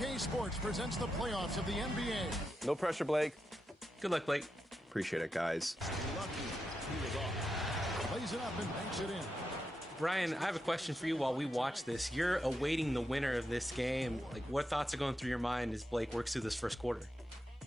2K Sports presents the playoffs of the NBA. No pressure, Blake. Good luck, Blake. Appreciate it, guys. Plays it up and banks it in. Brian, I have a question for you while we watch this. You're awaiting the winner of this game. Like, what thoughts are going through your mind as Blake works through this first quarter?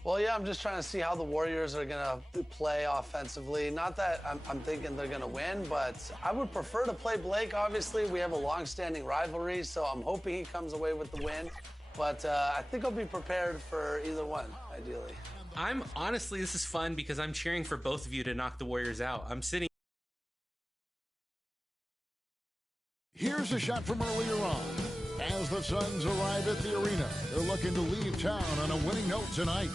Well, yeah, I'm just trying to see how the Warriors are going to play offensively. Not that I'm thinking they're going to win, but I would prefer to play Blake. Obviously, we have a long-standing rivalry, so I'm hoping he comes away with the win. But I think I'll be prepared for either one, ideally. Honestly, this is fun because I'm cheering for both of you to knock the Warriors out. I'm sitting. Here's a shot from earlier on. As the Suns arrive at the arena, they're looking to leave town on a winning note tonight.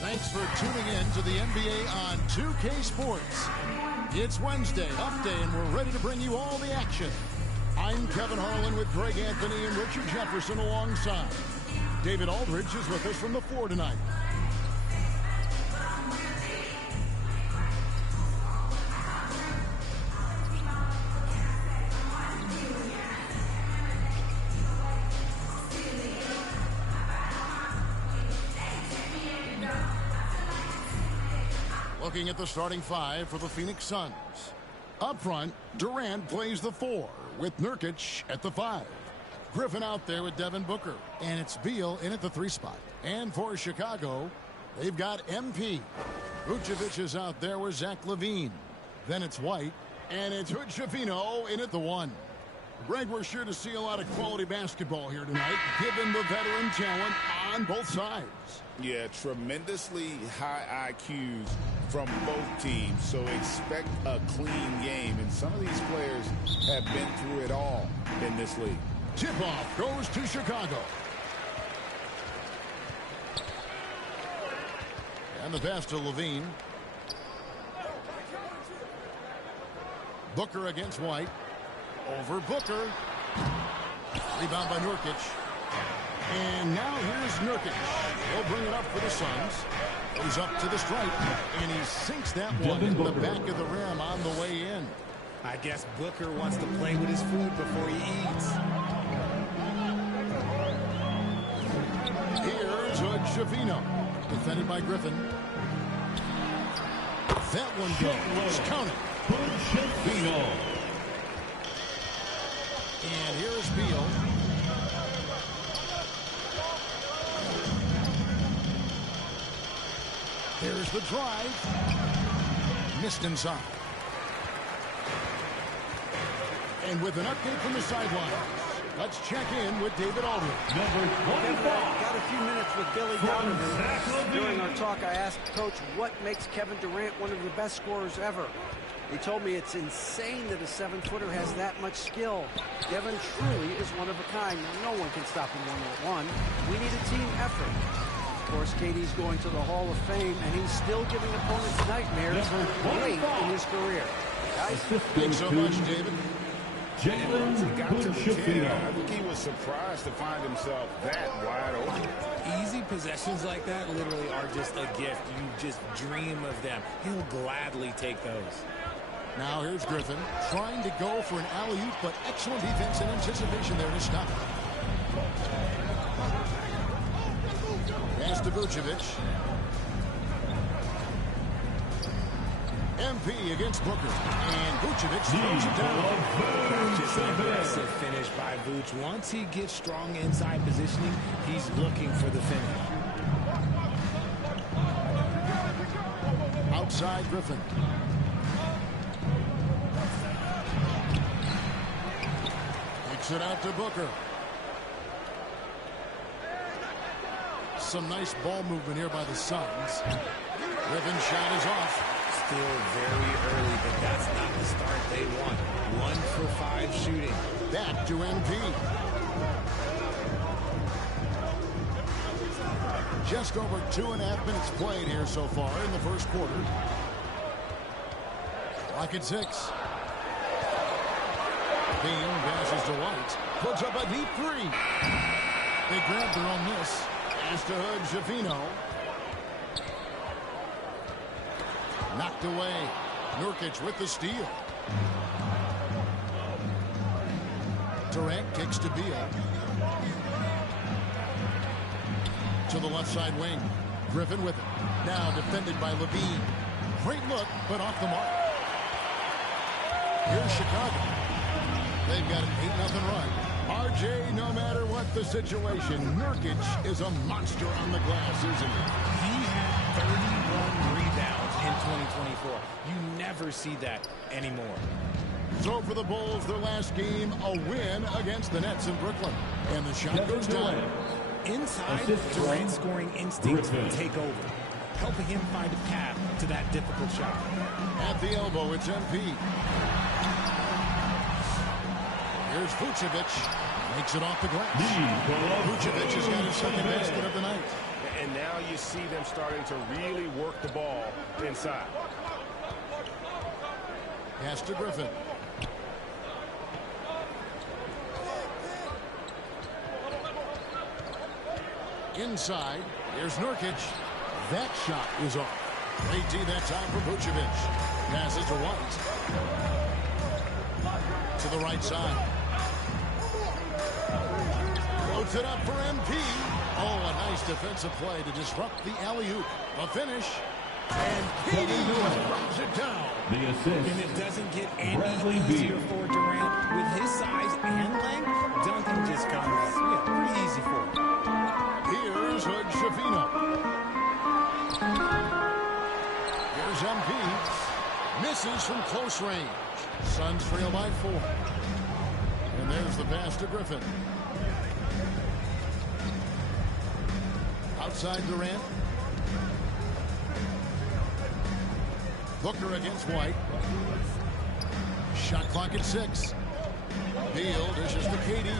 Thanks for tuning in to the NBA on 2K Sports. It's Wednesday, Up Day, and we're ready to bring you all the action. I'm Kevin Harlan with Greg Anthony and Richard Jefferson alongside. David Aldridge is with us from the floor tonight. Looking at the starting five for the Phoenix Suns. Up front, Durant plays the 4 with Nurkic at the 5. Griffin out there with Devin Booker, and it's Beal in at the 3 spot. And for Chicago, they've got MP. Vucevic is out there with Zach LaVine. Then it's White, and it's Hood-Schifino in at the 1. Greg, we're sure to see a lot of quality basketball here tonight, given the veteran talent on both sides. Yeah, tremendously high IQs from both teams, so expect a clean game. And some of these players have been through it all in this league. Tip-off goes to Chicago. And the pass to LaVine. Booker against White. Over Booker. Rebound by Nurkic. And now here's Nurkic. He'll bring it up for the Suns. Goes up to the stripe. And he sinks that one in the back of the rim on the way in. I guess Booker wants to play with his food before he eats. Here's Hood-Schifino. Defended by Griffin. That one goes. Count it. Hood-Schifino. And here's Beal. There's the drive. Missed inside. And with an update from the sideline, let's check in with David Aldridge. Number 25. Got a few minutes with Billy Donovan. During our talk, I asked Coach what makes Kevin Durant one of the best scorers ever. He told me it's insane that a 7-footer has that much skill. Kevin truly is one of a kind. No one can stop him one-on-one. We need a team effort. Of course, KD's going to the Hall of Fame, and he's still giving opponents nightmares late in his career. Guys, thanks so much, David. Jalen Hood-Schifino. I think he was surprised to find himself that wide open. Easy possessions like that literally are just a gift. You just dream of them. He'll gladly take those. Now here's Griffin trying to go for an alley-oop, but excellent defense and anticipation there to stop. Pass to Vucevic. MP against Booker. And Vucevic throws it down. Just an aggressive finish by Vuce. Once he gets strong inside positioning, he's looking for the finish. Outside Griffin. Takes it out to Booker. Some nice ball movement here by the Suns. Griffin's shot is off. Still very early, but that's not the start they want. 1 for 5 shooting. Back to MP. Just over 2.5 minutes played here so far in the first quarter. Clock at 6. Bean passes to White. Puts up a deep 3. They grab their own miss. Pass to Hood-Schifino. Knocked away. Nurkic with the steal. Durant kicks to Beal. To the left side wing. Griffin with it. Now defended by Levine. Great look, but off the mark. Here's Chicago. They've got an 8-0 run. RJ, no matter what the situation, Nurkic is a monster on the glass, isn't he? He had 31 rebounds in 2024. You never see that anymore. So for the Bulls, their last game, a win against the Nets in Brooklyn. And the shot goes down. Inside, Durant's scoring instincts will take over, helping him find a path to that difficult shot. At the elbow, it's MP. Here's Vucevic. Makes it off the glass. Vucevic has got his second basket of the night. And now you see them starting to really work the ball inside. Pass to Griffin. Inside, here's Nurkic. That shot is off. Great D that time for Vucevic. Passes to White. To the right side. Floats it up for MP. Oh, a nice defensive play to disrupt the alley-oop. A finish. And KD drops it down. The assist. And it doesn't get any easier for Durant. With his size and length, dunking just comes pretty easy for him. Here's Hood Schifino. Here's MP. Misses from close range. Suns trail by 4. And there's the pass to Griffin. Outside Durant. Booker against White. Shot clock at 6. Beal dishes to KD.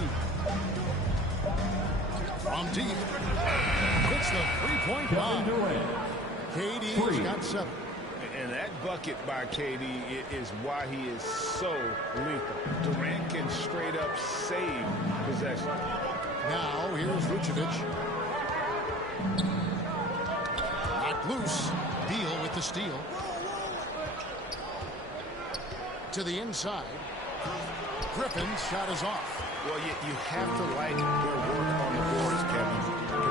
From deep. Hits the three-point bomb. KD's got 7. And that bucket by KD is why he is so lethal. Durant can straight up save possession. Now here's Vucevic. Knocked loose. Beal with the steal. To the inside. Griffin's shot is off. Well, you have to like their work on the boards, Kevin,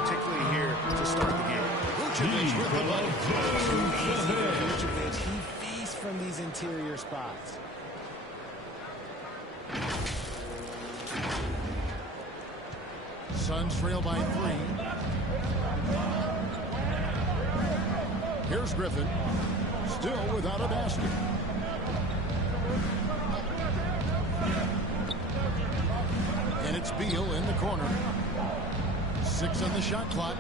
particularly here to start the game. Vucevic with the low. Vucevic, he feasts from these interior spots. Suns trail by 3. Here's Griffin. Still without a basket. And it's Beal in the corner. 6 on the shot clock.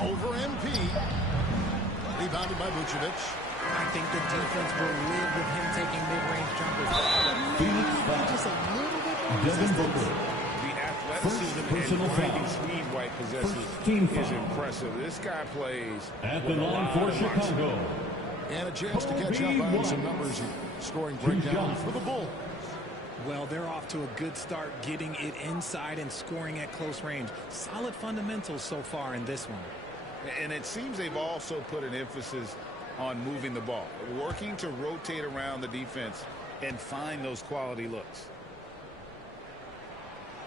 Over MP. Rebounded by Vucevic. I think the defense will live with him taking mid-range jumpers. Just a little bit more resistance. The athleticism and grinding speed White possesses is impressive. This guy plays at the line for Chicago. And a chance to catch up on some numbers. Scoring breakdown for the Bulls. Well, they're off to a good start getting it inside and scoring at close range. Solid fundamentals so far in this one. And it seems they've also put an emphasis on moving the ball, working to rotate around the defense and find those quality looks.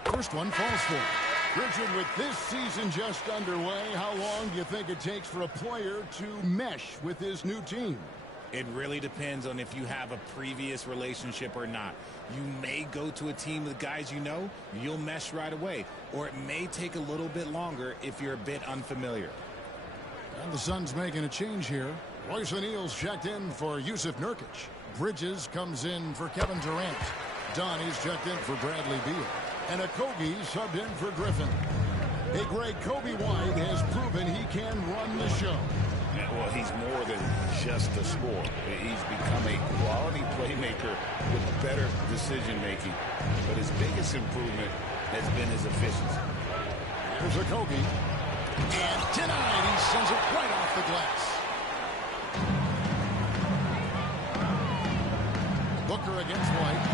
First one falls for him. Richard, with this season just underway, how long do you think it takes for a player to mesh with his new team? It really depends on if you have a previous relationship or not. You may go to a team with guys you know, you'll mesh right away. Or it may take a little bit longer if you're a bit unfamiliar. And the Suns making a change here. Royce O'Neal's checked in for Yusuf Nurkic. Bridges comes in for Kevin Durant. Donnie's checked in for Bradley Beal. And Okogie subbed in for Griffin. Hey, Greg, Kobe White has proven he can run the show. Yeah, well, he's more than just a scorer. He's become a quality playmaker with better decision-making. But his biggest improvement has been his efficiency. Here's Okogie. And denied. He sends it right off the glass. Booker against White.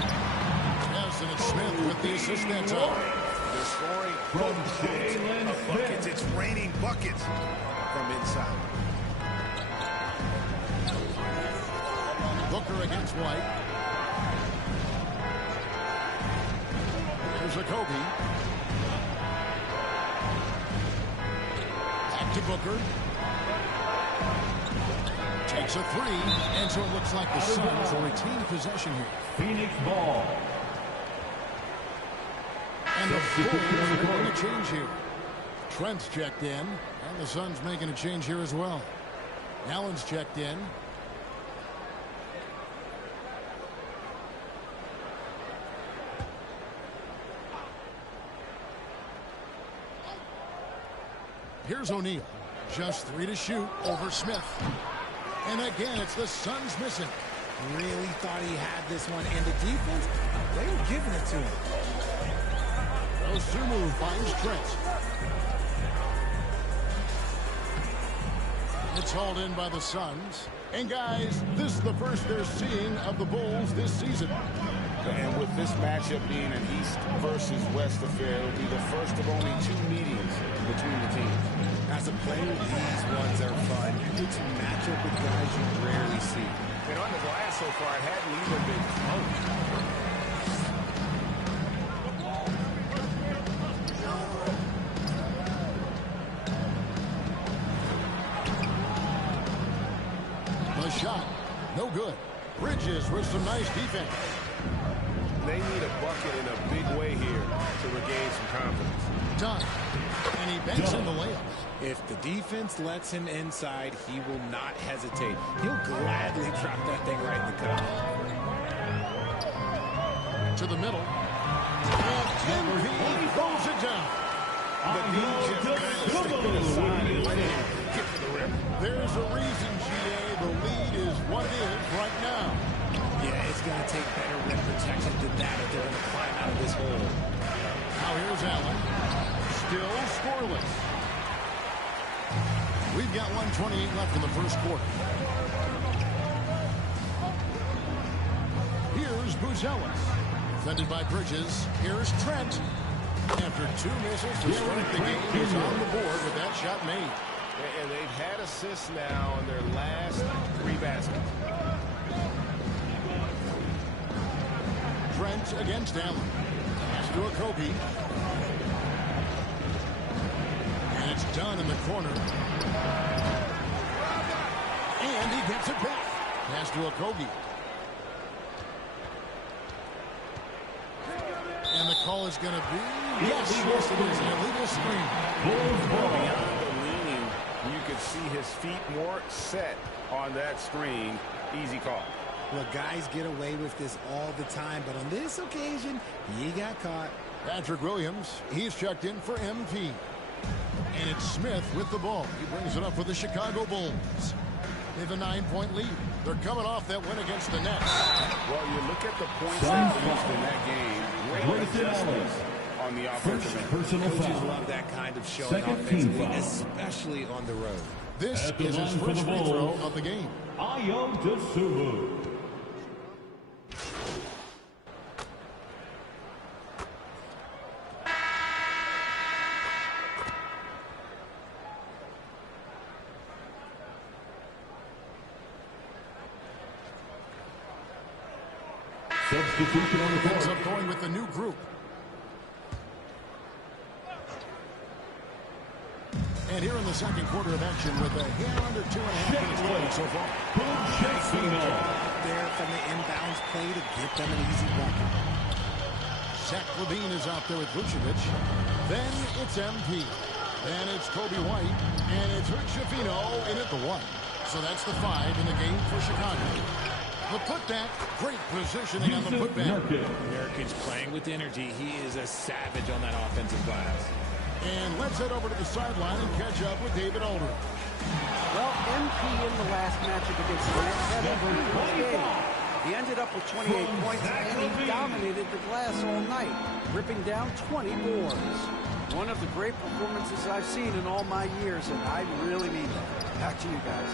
Yes, and it's Smith with the assist that time. They're scoring buckets. It's raining buckets from inside. Booker against White. Here's a Kobe. Back to Booker. Takes a three, and so it looks like the Suns will retain possession here. Phoenix ball. And the Bulls making a change here. Trent's checked in, and the Suns making a change here as well. Allen's checked in. Here's O'Neal. Just 3 to shoot over Smith. And again, it's the Suns missing. Really thought he had this one. And the defense, they were giving it to him. Osumu finds Trent. It's hauled in by the Suns. And guys, this is the first they're seeing of the Bulls this season. And with this matchup being an East versus West affair, it'll be the first of only 2 meetings between the teams. As a player, these ones are fun. You get to match up with guys you rarely see. And on the glass so far, it hadn't even been close. The shot, no good. Bridges with some nice defense. They need a bucket in a big way here to regain some confidence. Done. And he banks in the layup. If the defense lets him inside, he will not hesitate. He'll gladly drop that thing right in the cup. To the middle. And he throws it down. The defense kind of stepping aside and letting him get to the rim. There's a reason, GA. The lead is what it is right now. Yeah, it's going to take better rim protection than that if they're going to climb out of this hole. Now here's Allen. Still scoreless. We've got 1:28 left in the first quarter. Here's Buzelis. Defended by Bridges. Here's Trent. After 2 misses to start the game, he's on the board with that shot made. And they've had assists now in their last 3 baskets. Trent against Allen. Pass to a Kobe. And it's done in the corner. And he gets it back. Pass to a Kobe. And the call is going to be... Yes, it is. An illegal screen. Beyond the leaning, you could see his feet more set on that screen. Easy call. Well, guys get away with this all the time, but on this occasion, he got caught. Patrick Williams, he's checked in for MP. And it's Smith with the ball. He brings it up for the Chicago Bulls. They have a 9-point lead. They're coming off that win against the Nets. Well, you look at the points they produced in that game. Great adjustments on the offensive end. Coaches love that kind of showing offensively, especially on the road. This is his first free throw of the game. Substitution on the Ends court. up going with the new group. And here in the second quarter of action with a hair under 2.5 minutes played so far. There from the inbounds play to get them an easy bucket. Zach Levine is out there with Vucevic. Then it's MP. Then it's Kobe White. And it's Shafino in at the 1. So that's the 5 in the game for Chicago. The putback, great positioning on the putback. Nurkic playing with energy. He is a savage on that offensive glass. And let's head over to the sideline and catch up with David Aldridge. Well, MP in the last matchup against Grant had a pretty good game. He ended up with 28 points, and he dominated the glass all night, ripping down 20 boards. One of the great performances I've seen in all my years, and I really mean that. Back to you guys.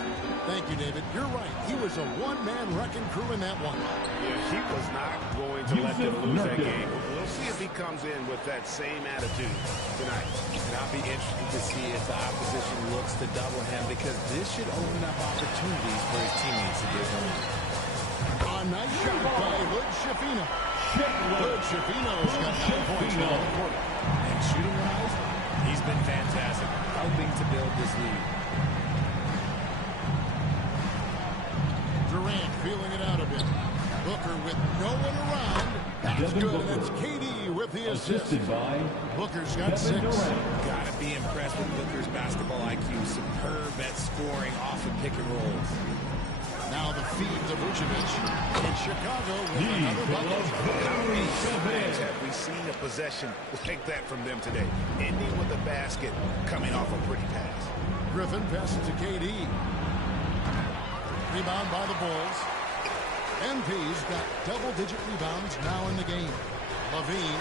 Thank you, David. You're right. He was a one-man wrecking crew in that one. Yeah, he was not going to let them lose that game. We'll see if he comes in with that same attitude tonight. And I'll be interested to see if the opposition looks to double him, because this should open up opportunities for his teammates to get home. A nice shot by Hood Shafino. Hood Shafino's got 9 points now in the quarter. And shooting-wise, he's been fantastic, helping to build this lead. Durant feeling it out a bit. Booker with no one around. That's good, and it's KD with the assist. Booker's got 6. Gotta be impressed with Booker's basketball IQ. Superb at scoring off of pick and rolls. Now the feed to Vucevic in Chicago with another bucket. How many times have we seen a possession like that from them today? Ending with a basket, coming off a pretty pass. Griffin passes to KD. Rebound by the Bulls. MP's got double-digit rebounds now in the game. Levine.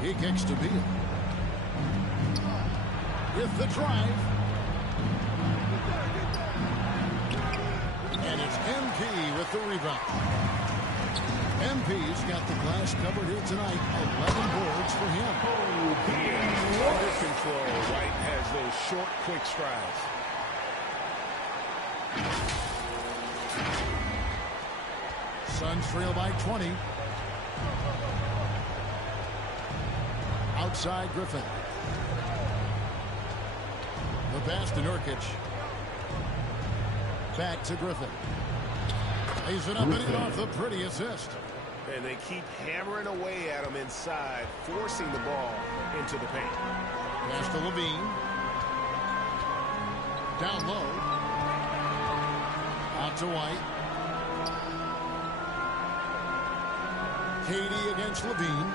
He kicks to Beal. With the drive. And it's MP with the rebound. MP's got the glass covered here tonight. 11 boards for him. Under control. White has those short, quick strides. Suns trail by 20. Outside Griffin. The pass to Nurkic. Back to Griffin. Lays it up and in off the pretty assist. And they keep hammering away at him inside, forcing the ball into the paint. Pass to Levine. Down low. Out to White. KD against Levine.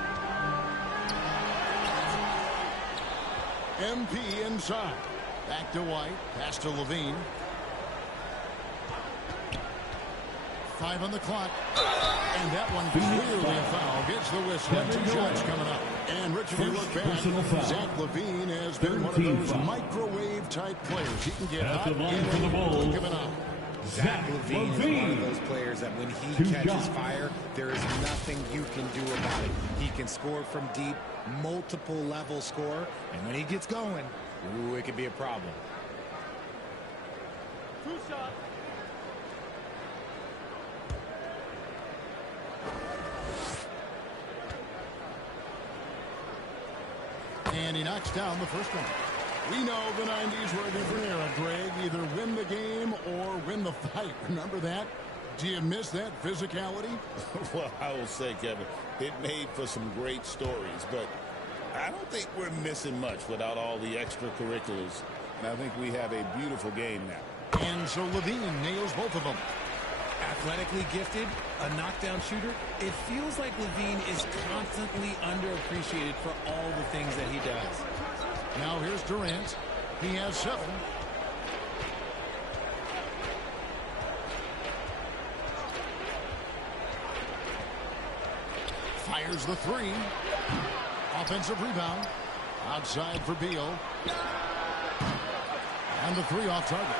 MP inside. Back to White. Pass to Levine. 5 on the clock. And that one clearly a foul. Gets the whistle. 2 shots coming up. And Richard, you look back. Zach LaVine has been one of those microwave-type players. He can get hot in the blink of an eye. Zach LaVine is one of those players that when he catches fire, there is nothing you can do about it. He can score from deep, multiple level score, and when he gets going, ooh, it could be a problem. 2 shots. And he knocks down the first one. We know the 90s were a different era, Greg. Either win the game or win the fight. Remember that? Do you miss that physicality? Well, I will say, Kevin, it made for some great stories, but I don't think we're missing much without all the extracurriculars. And I think we have a beautiful game now. And so Levine nails both of them. Athletically gifted, a knockdown shooter. It feels like Levine is constantly underappreciated for all the things that he does. Now here's Durant. He has 7. Fires the 3. Offensive rebound. Outside for Beal. And the 3 off target.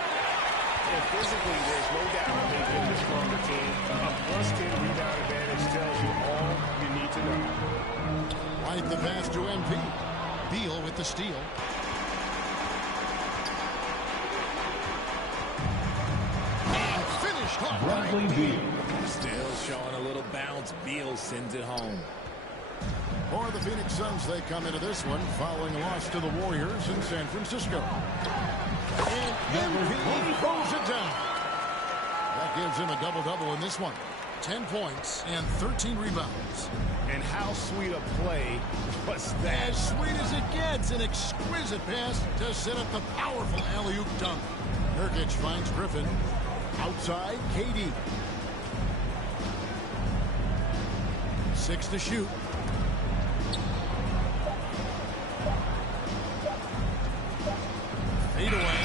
And physically, there's no doubt they've been the stronger team. A +10 rebound advantage tells you all you need to know. Right the pass to MP. Beal with the steal. And finished off by Beal. Still showing a little bounce. Beal sends it home. For the Phoenix Suns, they come into this one following a loss to the Warriors in San Francisco. And MP throws it down. That gives him a double-double in this one. 10 points and 13 rebounds. And how sweet a play was that? As sweet as it gets, an exquisite pass to set up the powerful alley-oop dunk. Nurkic finds Griffin. Outside, KD. 6 to shoot. Fade away.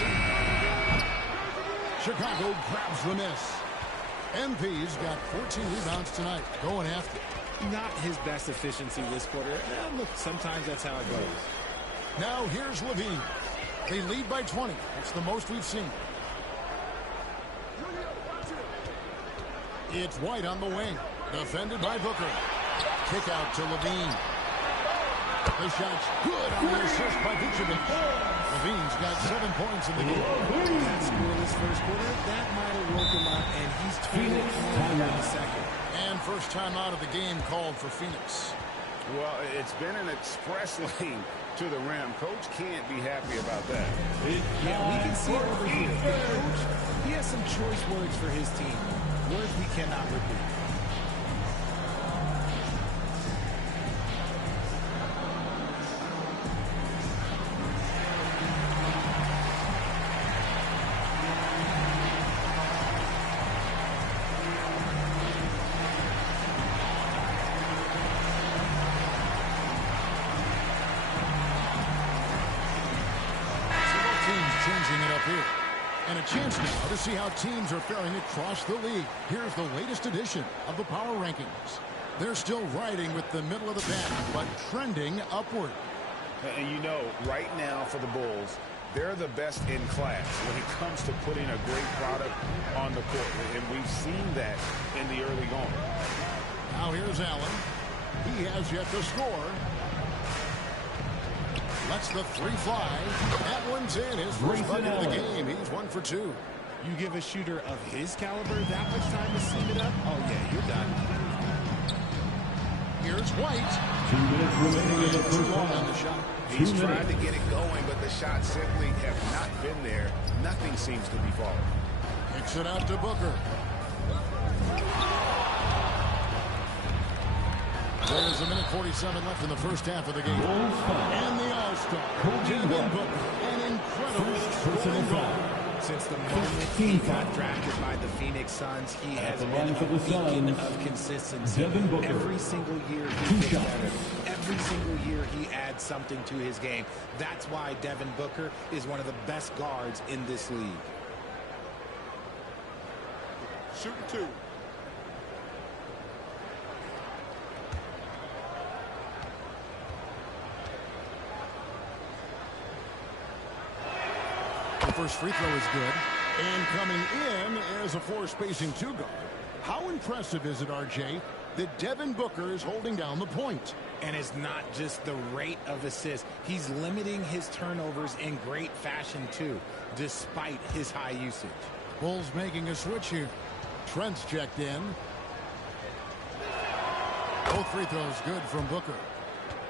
Chicago grabs the miss. MP's got 14 rebounds tonight. Going after. Not his best efficiency this quarter. Look, sometimes that's how it goes. Now here's Levine. They lead by 20. That's the most we've seen. It's White on the wing. Defended by Booker. Kick out to Levine. The shot's good on the assist by Vucevic. Levine's got 7 points in the game. That scoreless first quarter, that might have woke him up, and he's turned it on in the second. And first time out of the game called for Phoenix. Well, it's been an express lane to the rim. Coach can't be happy about that. Yeah, we can see it over here. The coach, he has some choice words for his team. Words we cannot repeat. Changing it up here. And a chance now to see how teams are faring across the league. Here's the latest edition of the Power Rankings. They're still riding with the middle of the pack, but trending upward. And you know, right now for the Bulls, they're the best in class when it comes to putting a great product on the court. And we've seen that in the early going. Now here's Allen. He has yet to score. Lets the three fly. That one's in. His first bucket of the game. He's 1 for 2. You give a shooter of his caliber that much time to steam it up? Oh, yeah, you're done. Here's White. 2 minutes remaining in the first On half. the shot. He's tried to get it going, but the shots simply have not been there. Nothing seems to be falling. Kicks it out to Booker. There's a minute 47 left in the first half of the game. And the All-Star, Devin Booker, an incredible scoring goal. Since the moment he got drafted by the Phoenix Suns, he has been a beacon of consistency. Every single year he gets better. Every single year he adds something to his game. That's why Devin Booker is one of the best guards in this league. Shooting 2. The first free throw is good. And coming in is a four-spacing 2 guard. How impressive is it, RJ, that Devin Booker is holding down the point? And it's not just the rate of assists. He's limiting his turnovers in great fashion, too, despite his high usage. Bulls making a switch here. Trent's checked in. Both free throws good from Booker.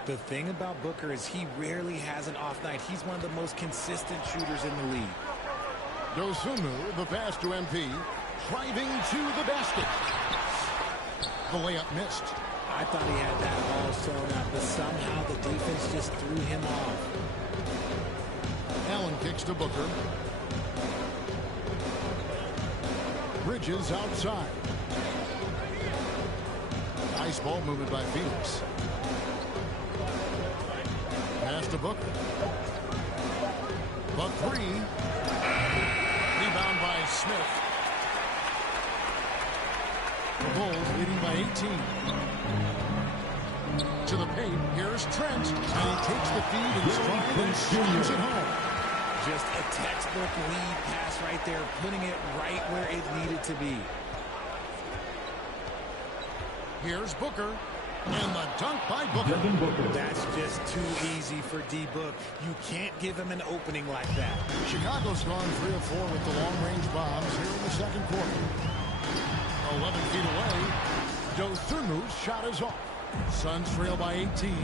The thing about Booker is he rarely has an off night. He's one of the most consistent shooters in the league. Dosunmu, the pass to MP, driving to the basket. The layup missed. I thought he had that all sewn up, but somehow the defense just threw him off. Allen kicks to Booker. Bridges outside. Nice ball movement by Phoenix. Pass to Booker. The three. Rebound by Smith. The Bulls leading by 18. To the paint. Here's Trent. And he takes the feed in stride and slams it home. Just a textbook lead pass right there, putting it right where it needed to be. Here's Booker. And the dunk by Booker. That's just too easy for D-Book. You can't give him an opening like that. Chicago's gone 3 of 4 with the long-range bombs here in the second quarter. 11 feet away. Dosunmu's shot is off. Suns trail by 18.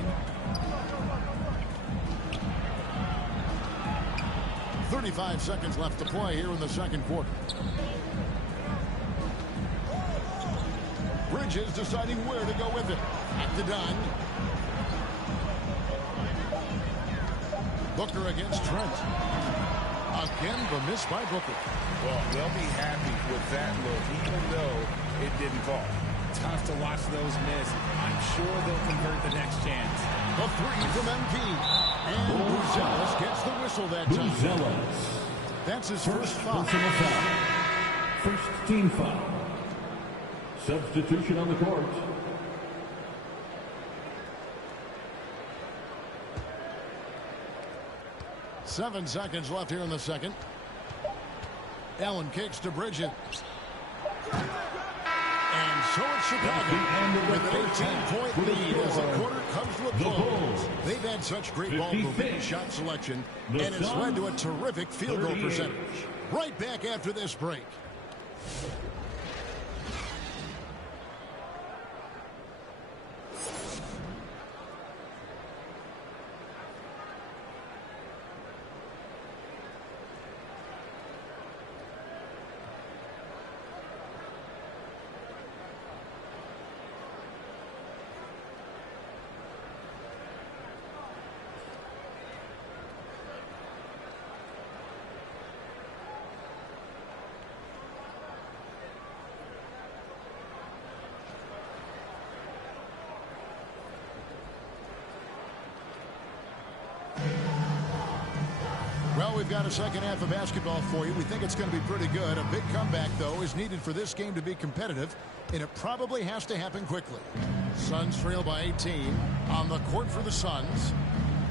35 seconds left to play here in the second quarter. Bridges deciding where to go with it. At the done. Booker against Trent. Again, the miss by Booker. Well, they'll be happy with that look, even though it didn't fall. Tough to watch those miss. I'm sure they'll convert the next chance. The three from MP. And Buzelis gets the whistle that time. That's his first foul. First team foul. Substitution on the court. Seven seconds left here in the second. Allen kicks to Bridges. And so it's Chicago with an 18-point lead as the quarter comes to a close. They've had such great ball movement and shot selection, and it's led to a terrific field goal percentage. Right back after this break. Well, we've got a second half of basketball for you. We think it's going to be pretty good. A big comeback, though, is needed for this game to be competitive, and it probably has to happen quickly. Suns trail by 18. On the court for the Suns.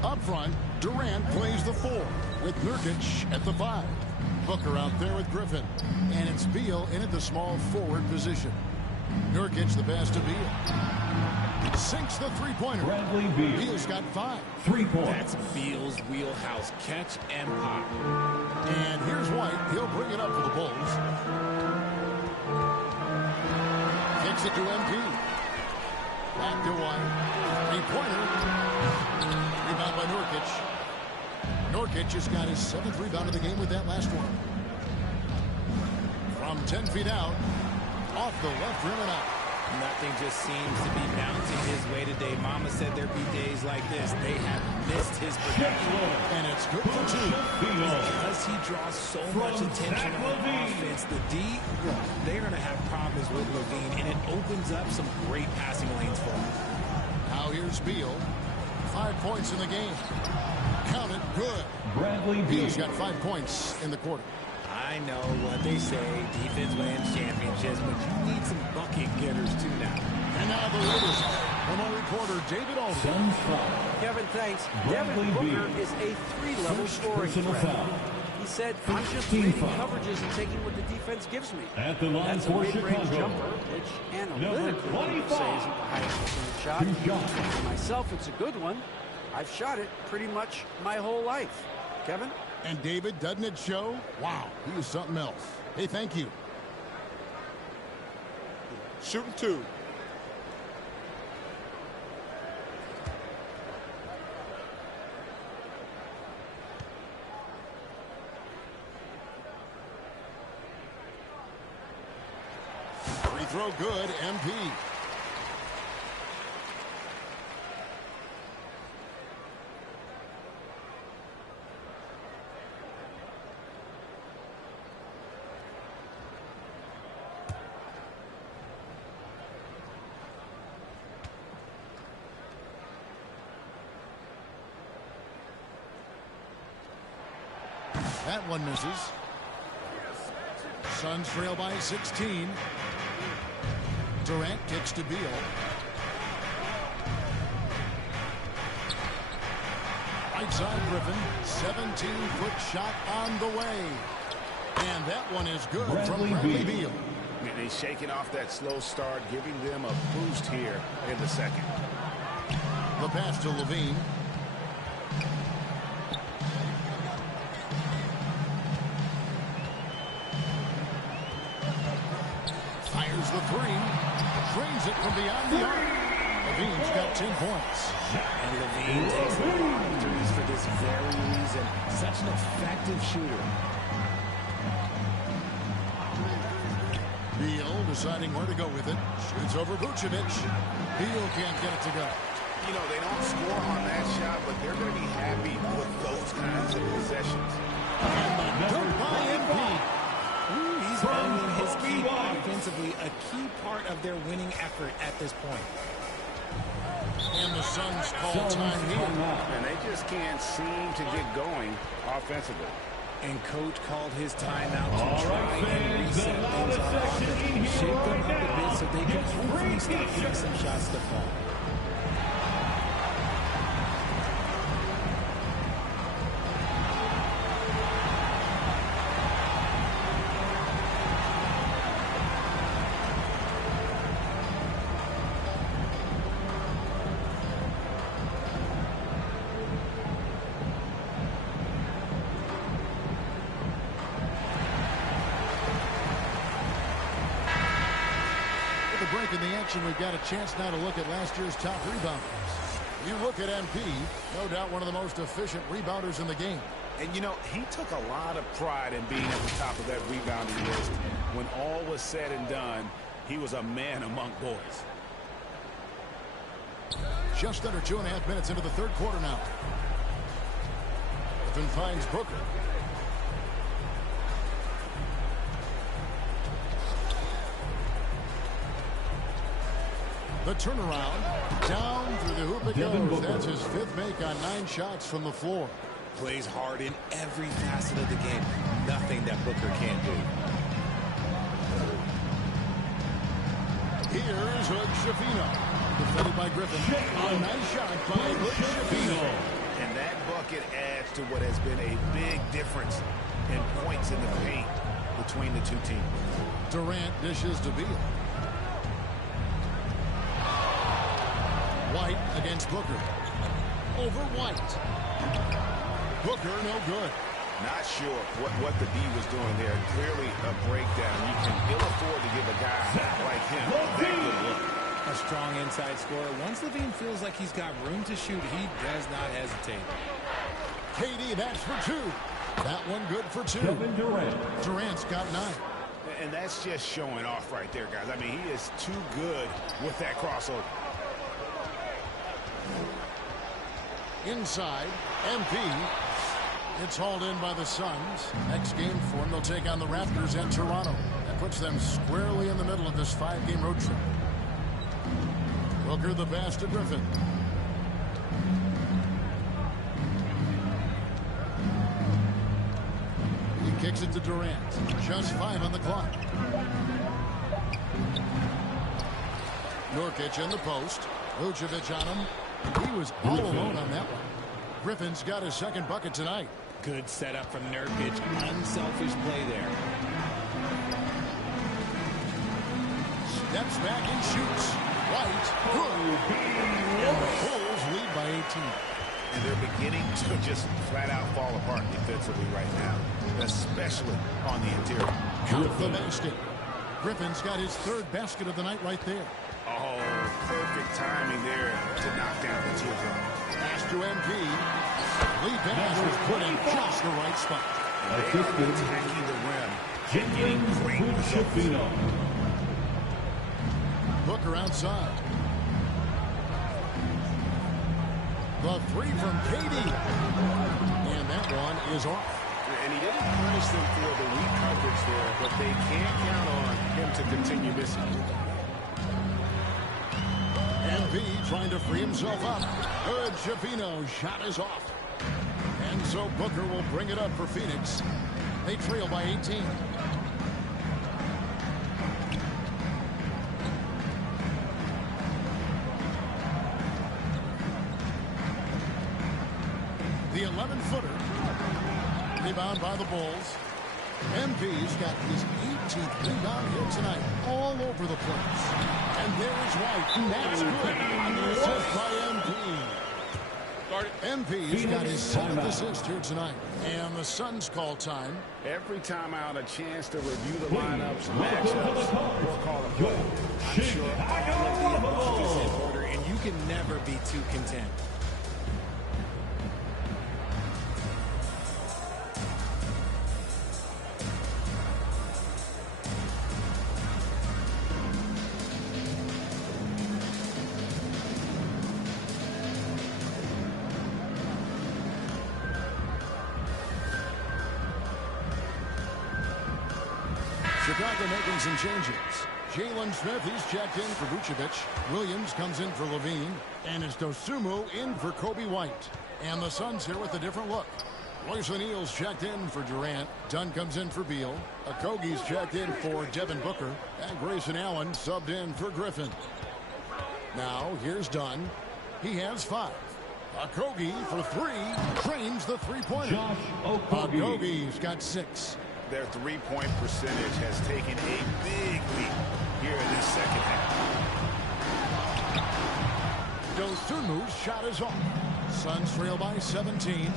Up front, Durant plays the 4 with Nurkic at the 5. Booker out there with Griffin. And it's Beal in at the small forward position. Nurkic the pass to Beal. Sinks the three-pointer. Beal's got 5. 3 points. That's Beal's wheelhouse. Catch and pop. And here's White. He'll bring it up for the Bulls. Kicks it to MP. Back to White. Three-pointer. Rebound by Nurkic. Nurkic has got his 7th rebound of the game with that last one. From 10 feet out. Off the left rim and out. Nothing just seems to be bouncing his way today. Mama said there'd be days like this. They have missed his production. And it's good for 2. Because he draws so much attention on offense, the D, they're going to have problems with Levine, and it opens up some great passing lanes for him. Now here's Beal. 5 points in the game. Count it, good. Beal's got 5 points in the quarter. I know what they say, defense wins championships, but you need some bucket getters too now. And now the leaders from our reporter, David Aldridge. Kevin, thanks. Devin Booker is a 3-level scoring threat. He said, I'm just reading coverages and taking what the defense gives me. At the line That's a for mid-range Chicago. jumper, which analytically I would say isn't the highest percentage shot. For myself, it's a good one. I've shot it pretty much my whole life. Kevin? And David, doesn't it show? Wow, he is something else. Hey, thank you. Shooting 2. Free throw good, MP. That one misses. Suns trail by 16. Durant kicks to Beal. Right side Griffin. 17-foot shot on the way. And that one is good from Bradley Beal. And they're shaking off that slow start, giving them a boost here in the second. The pass to Levine. Fires the 3. Drains it from beyond the arc. Levine's got 10 points. And Levine takes the victories for this very reason. Such an effective shooter. Beal deciding where to go with it. Shoots over Vucevic. Beal can't get it to go. You know, they don't score on that shot, but they're going to be happy with those kinds of possessions. And the dunk by MP. He's owning his key offensively, a key part of their winning effort at this point. And the Suns call time here. And they just can't seem to get going offensively. And coach called his timeout to try and reset things on offense, shake them up a bit so they can hopefully start getting some shots to fall. With the break in the action, we've got a chance now to look at last year's top rebounders. You look at MP, no doubt one of the most efficient rebounders in the game. And, you know, he took a lot of pride in being at the top of that rebounding list. When all was said and done, he was a man among boys. Just under 2.5 minutes into the third quarter now. Griffin finds Booker. The turnaround, down through the hoop it goes. That's his 5th make on 9 shots from the floor. Plays hard in every facet of the game. Nothing that Booker can't do. Here's Hood Shafino. Defended by Griffin. A nice shot by Hood Shafino. And that bucket adds to what has been a big difference in points in the paint between the two teams. Durant dishes to Beal. White against Booker. Over White. Booker, no good. Not sure what the D was doing there. Clearly a breakdown. You can ill afford to give a guy like him that good look. A strong inside scorer. Once Levine feels like he's got room to shoot, he does not hesitate. KD, that's for 2. That one good for 2. Durant's got 9. And that's just showing off right there, guys. I mean, he is too good with that crossover. Inside, MP. It's hauled in by the Suns. Next game for them, they'll take on the Raptors and Toronto. That puts them squarely in the middle of this 5-game road trip. Booker the pass to Griffin. He kicks it to Durant. Just 5 on the clock. Nurkic in the post. Vucevic on him. He was all alone on that one. Griffin's got his 2nd bucket tonight. Good setup from Nurkic. Unselfish play there. Steps back and shoots. White, good. And the Bulls lead by 18. And they're beginning to just flat out fall apart defensively right now, especially on the interior. Count the basket. Griffin's got his 3rd basket of the night right there. Oh, perfect timing there to knock down the teardrop. Pass to MP. Lee pass was put in just the right spot. Attacking the rim and getting great results. Booker outside. The 3 from KD. And that one is off. And he didn't punish them for the weak coverage there, but they can't count on him to continue missing. MP trying to free himself up. Good Shafino. Shot is off. And so Booker will bring it up for Phoenix. They trail by 18. The 11-footer. Rebound by the Bulls. MP's got his 18th rebound here tonight. All over the place. And there's White. That's good. And the assist by MP. MP's got his 7th assist here tonight. And the Suns call time. Every time out, a chance to review the lineups, matchups, or call a play. I'm sure all of the above is in order, and you can never be too content. Chicago making some changes. Jalen Smith, he's checked in for Vucevic. Williams comes in for Levine. And it's Dosumu in for Kobe White. And the Suns here with a different look. Royce O'Neal's checked in for Durant. Dunn comes in for Beal. Okogie's checked in for Devin Booker. And Grayson Allen subbed in for Griffin. Now, here's Dunn. He has 5. Okogie for 3. Trains the three-pointer. Okogie's got 6. Their three-point percentage has taken a big leap here in this second half. Dosunu's shot is off. Suns trail by 17.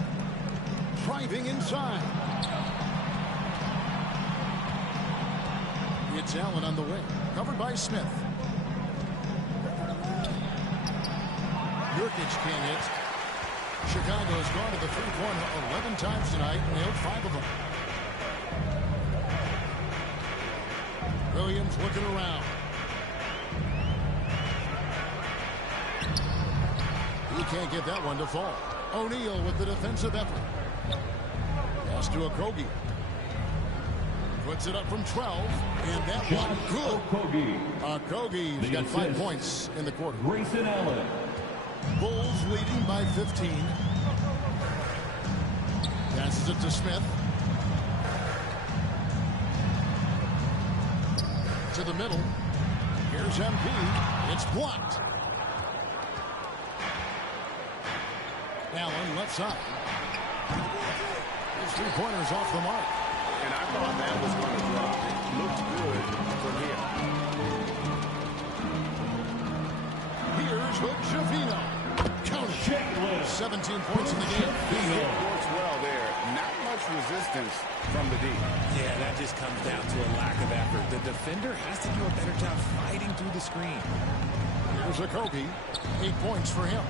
Driving inside. It's Allen on the wing. Covered by Smith. Nurkic can't hit. Chicago's gone to the three-pointer 11 times tonight, nailed 5 of them. Williams looking around. He can't get that one to fall. O'Neal with the defensive effort. Pass to Okogie. Puts it up from 12, and that one good. Okogie's got 5 points in the quarter. Grayson Allen. Bulls leading by 15. Passes it to Smith. To the middle. Here's MP. It's blocked. Allen left side. His three-pointer's off the mark. And I thought that was going to drop. It looked good from here. Here's Javino. Count it. 17 points in the game. It works well there. Not much resistance from the D. Yeah, that just comes down to a lack of effort. The defender has to do a better job fighting through the screen. Here's Okogie. 8 points for him.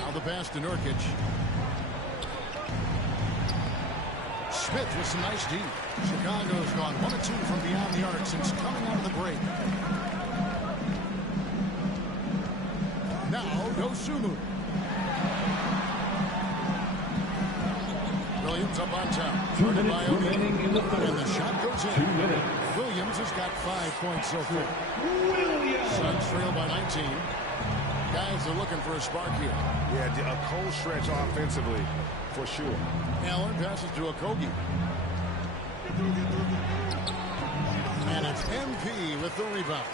Now the pass to Nurkic. Smith with some nice D. Chicago's gone 1 of 2 from beyond the arc since coming out of the break. Now Dosunmu. Williams up on top. Guarded by O'Neal. And the shot goes in. Williams has got 5 points so far. Suns trail by 19. Guys are looking for a spark here. Yeah, a cold stretch offensively, for sure. Allen passes to Okogie. And it's MP with the rebound.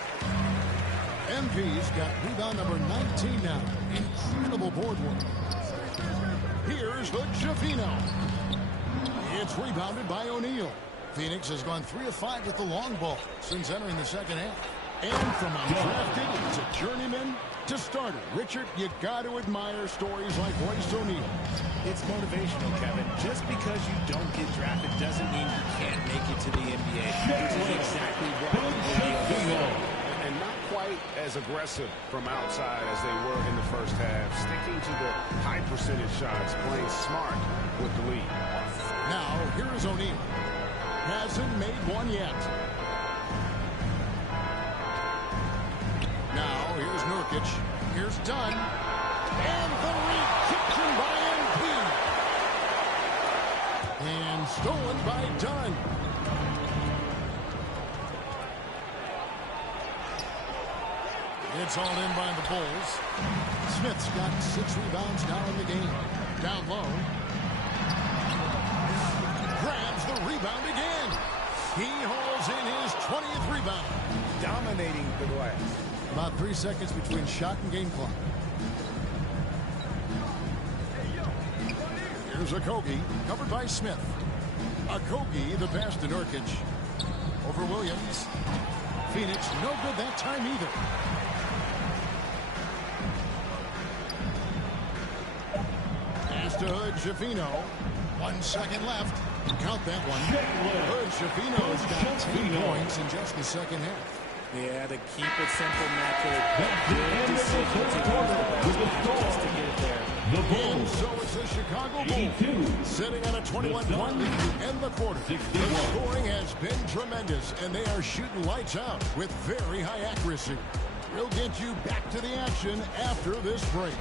MP's got rebound number 19 now. Incredible board work. Here's the Javino. It's rebounded by O'Neal. Phoenix has gone 3 of 5 with the long ball since entering the second half. And from undrafted to journeyman to starter. Richard, you got to admire stories like Royce O'Neal. It's motivational, Kevin. Just because you don't get drafted doesn't mean you can't make it to the NBA, which is exactly what O'Neal. And not quite as aggressive from outside as they were in the first half. Sticking to the high percentage shots, playing smart with the lead. Now, here is O'Neal. Hasn't made one yet. Now, here's Nurkic. Here's Dunn. And the rejection by MP. And stolen by Dunn. It's all in by the Bulls. Smith's got 6 rebounds now in the game. Down low. Grabs the rebound again. He hauls in his 20th rebound. Dominating the glass. About 3 seconds between shot and game clock. Here's Okogie, covered by Smith. Okogie, the pass to Nurkic. Over Williams. Phoenix, no good that time either. Pass to Hood, Javino. 1 second left. Count that one. Hood, Javino's got 10 points in just the second half. Yeah, to keep it simple, method. Good decision to just to get it there. And so it's the Chicago Bulls sitting at a 21-point lead to end the quarter. The scoring has been tremendous, and they are shooting lights out with very high accuracy. We'll get you back to the action after this break.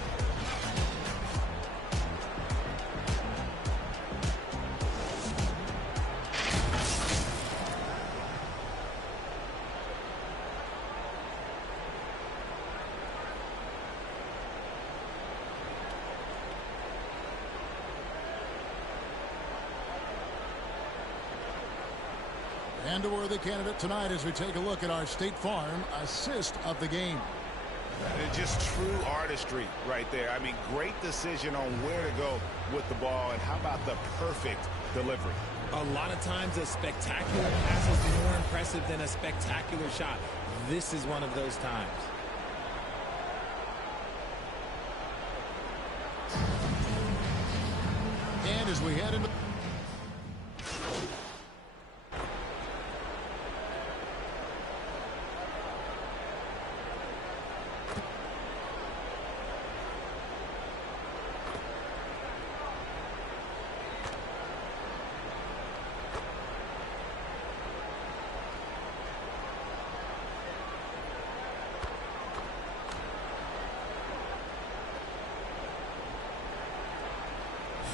And a worthy candidate tonight as we take a look at our State Farm assist of the game. And just true artistry right there. I mean, great decision on where to go with the ball, and how about the perfect delivery? A lot of times a spectacular pass is more impressive than a spectacular shot. This is one of those times. And as we head into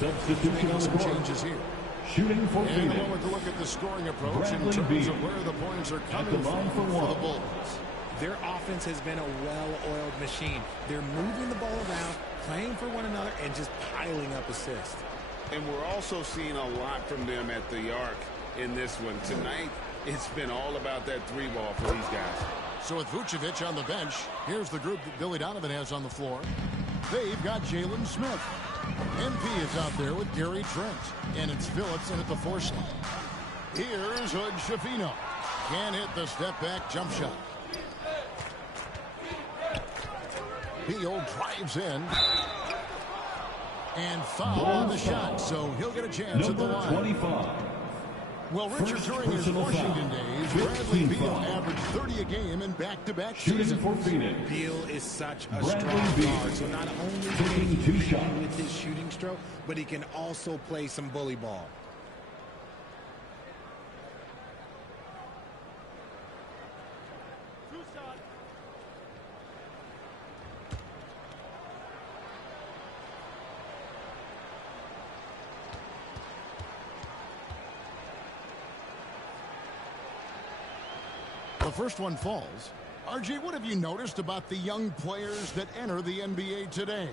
Substitution Making on the some court. changes here. Shooting for And a Phoenix. moment to look at the scoring approach Bradley in terms Beal. of where the points are At coming the line from for for the one. Bulls. Their offense has been a well-oiled machine. They're moving the ball around, playing for one another, and just piling up assists. And we're also seeing a lot from them at the arc in this one. Tonight, it's been all about that three ball for these guys. So with Vucevic on the bench, here's the group that Billy Donovan has on the floor. They've got Jalen Smith. MP is out there with Gary Trent. And it's Phillips in at the 4 slot. Here's Hood Schifino. Can't hit the step-back jump shot. Beal drives in. And foul on the shot, so he'll get a chance at the Number line. 25. Well, Richard, First during his personal Washington foul. days, Bradley 15 Beal foul. averaged 30 a game in back-to-back Shooting seasons. for Phoenix. Beal is such a Bradley strong Beal. guard, so not only can Taking he 2 win shots. with his shooting stroke, but he can also play some bully ball. The first one falls. RJ, what have you noticed about the young players that enter the NBA today?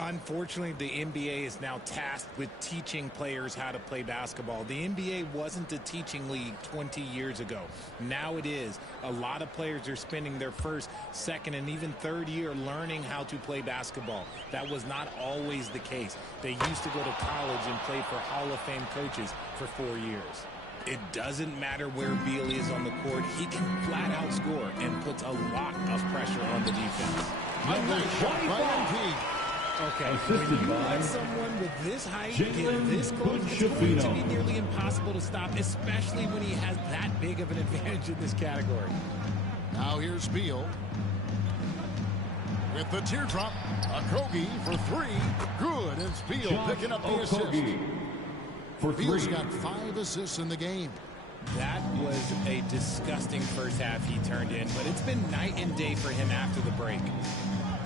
Unfortunately, the NBA is now tasked with teaching players how to play basketball. The NBA wasn't a teaching league 20 years ago. Now it is. A lot of players are spending their first, second, and even third year learning how to play basketball. That was not always the case. They used to go to college and play for Hall of Fame coaches for 4 years. It doesn't matter where Beal is on the court. He can flat out score and puts a lot of pressure on the defense. A nice shot by MP. Okay, Assisted when you by let someone with this height Jalen get this close, it's going to be Schifino. nearly impossible to stop, especially when he has that big of an advantage in this category. Now here's Beal. With the teardrop, Okogie for 3. Good, it's Beal Josh picking up the assist. Okogie for 3. Beal's got 5 assists in the game. That was a disgusting first half he turned in, but it's been night and day for him after the break.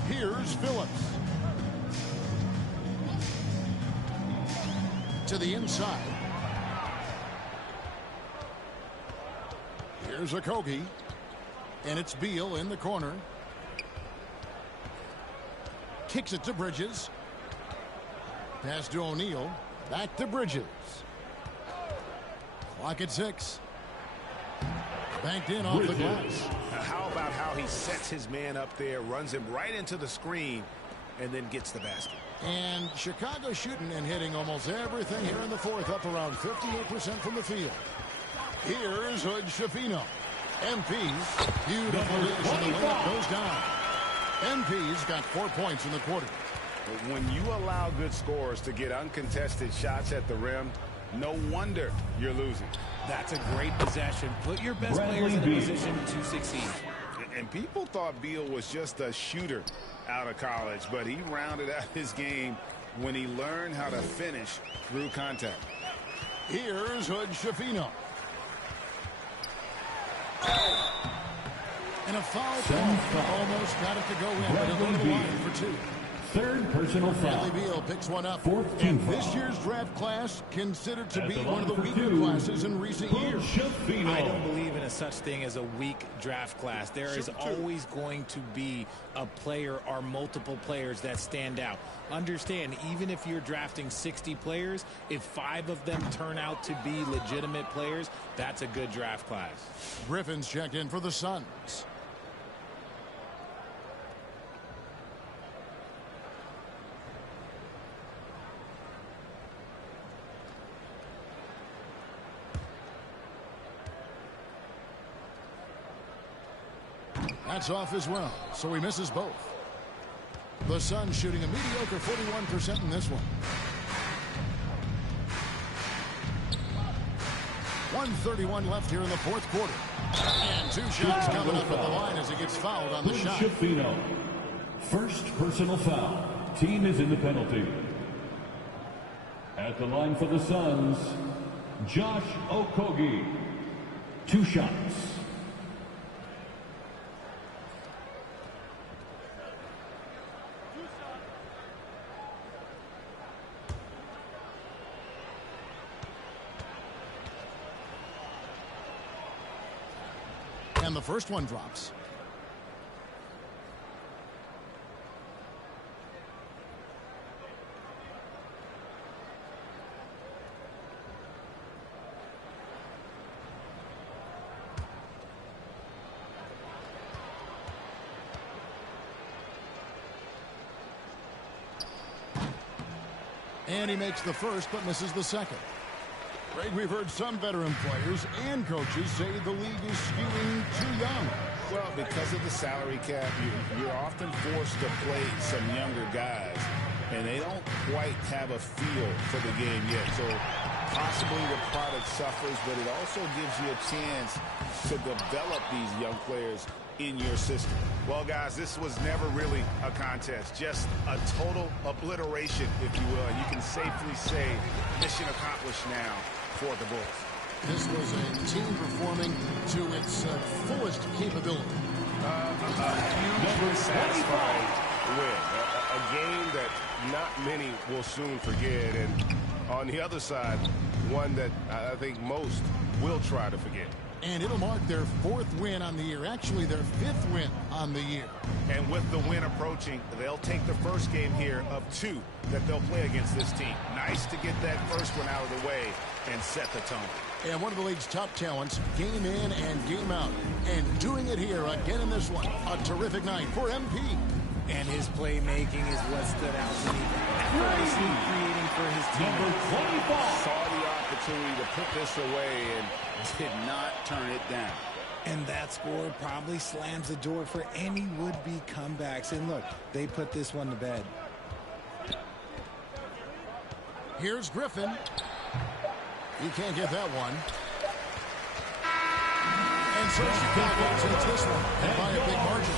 Here's Phillips. To the inside. Here's Okogie. And it's Beal in the corner. Kicks it to Bridges. Pass to O'Neal. Back to Bridges. Clock at 6. Banked in off the glass. How about how he sets his man up there, runs him right into the screen, and then gets the basket. And Chicago shooting and hitting almost everything here in the fourth, up around 58% from the field. Here's Hood Schifino. MP's beautiful dish, and the layup goes down. MP's got 4 points in the quarter. But when you allow good scorers to get uncontested shots at the rim, no wonder you're losing. That's a great possession. Put your best Bradley players in a Beal. position to succeed. And people thought Beal was just a shooter out of college, but he rounded out his game when he learned how to finish through contact. Here's Hood Schifino. And a foul call. Almost got it to go in, but he'll go to the line for 2. Third personal foul. Bradley Beal picks one up. Fourth team And this foul. year's draft class considered to At be the one of the line for weaker 2, classes in recent Hood years. Schifino. I don't believe in a such thing as a weak draft class. There is always going to be a player or multiple players that stand out. Understand, even if you're drafting 60 players, if 5 of them turn out to be legitimate players, that's a good draft class. Griffin's checked in for the Suns. That's off as well, so he misses both. The Suns shooting a mediocre 41% in this one. 1:31 left here in the fourth quarter. And 2 shots coming up at the line as he gets fouled on the Hood shot. Schifino. First personal foul. Team is in the penalty. At the line for the Suns, Josh Okogie. 2 shots. And the first one drops. And he makes the first, but misses the second. Greg, we've heard some veteran players and coaches say the league is skewing too young. Well, because of the salary cap, you're often forced to play some younger guys, and they don't quite have a feel for the game yet. So possibly the product suffers, but it also gives you a chance to develop these young players in your system. Well, guys, this was never really a contest, just a total obliteration, if you will. And you can safely say mission accomplished now for the Bulls. This was a team performing to its fullest capability. Hugely satisfying win. A game that not many will soon forget. And on the other side, one that I think most will try to forget. And it'll mark their 4th win on the year. Actually, their 5th win on the year. And with the win approaching, they'll take the first game here of 2 that they'll play against this team. Nice to get that first one out of the way and set the tone. And one of the league's top talents, game in and game out. And doing it here again in this one. A terrific night for MP. And his playmaking is what stood out to me. Effortlessly creating for his team. Number 25. Saw the opportunity to put this away and did not turn it down. And that score probably slams the door for any would-be comebacks. And look, they put this one to bed. Here's Griffin. He can't get that one. And so Chicago takes this one by a big margin.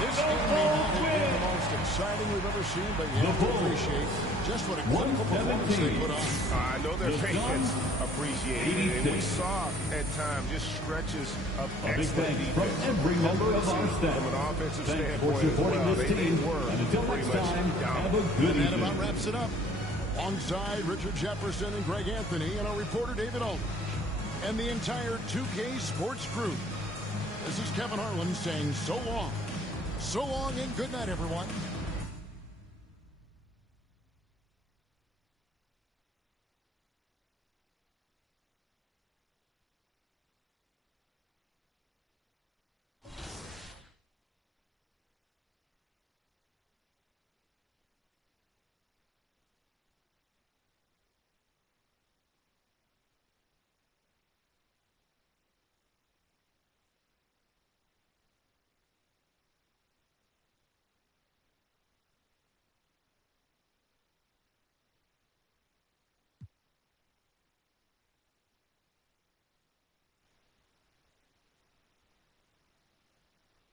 This game may not have been the most exciting we've ever seen, but you have to appreciate just what a clinical performance they put on. I know their fans appreciated it, and we saw at times just stretches of excellent defense. From every member of our staff. From an offensive Thanks for standpoint as supporting well, this they team. were And until pretty next much time, have dominant. a good And that evening. about wraps it up. Alongside Richard Jefferson and Greg Anthony and our reporter David Aldridge and the entire 2K Sports crew. This is Kevin Harlan saying so long. So long and good night, everyone.